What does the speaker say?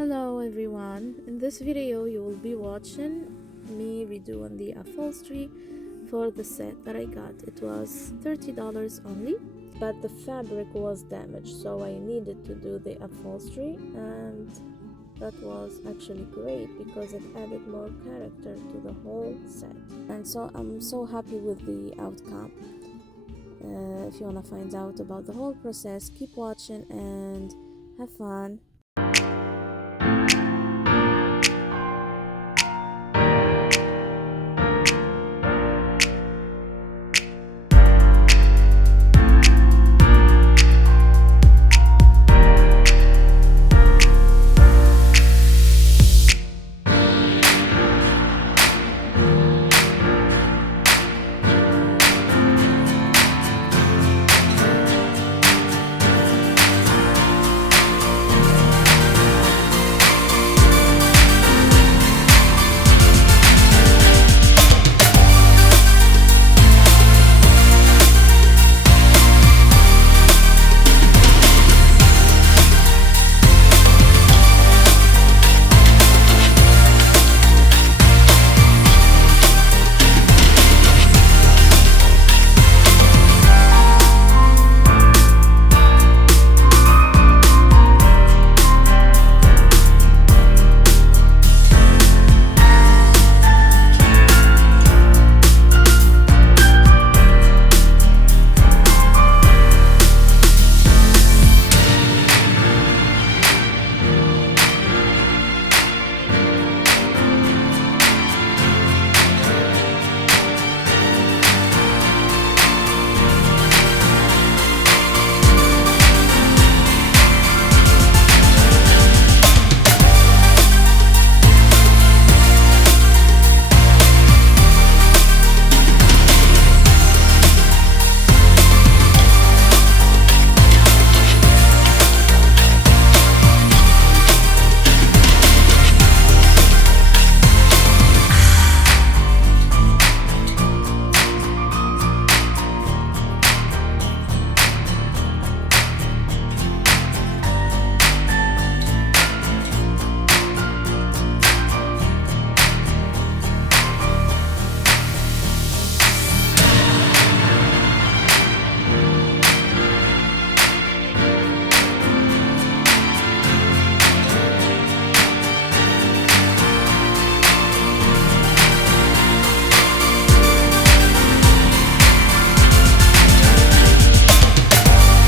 Hello everyone, in this video you will be watching me redoing the upholstery for the set that I got. It was $30 only, but the fabric was damaged, so I needed to do the upholstery, and that was actually great because it added more character to the whole set. And so I'm so happy with the outcome. If you want to find out about the whole process, keep watching and have fun.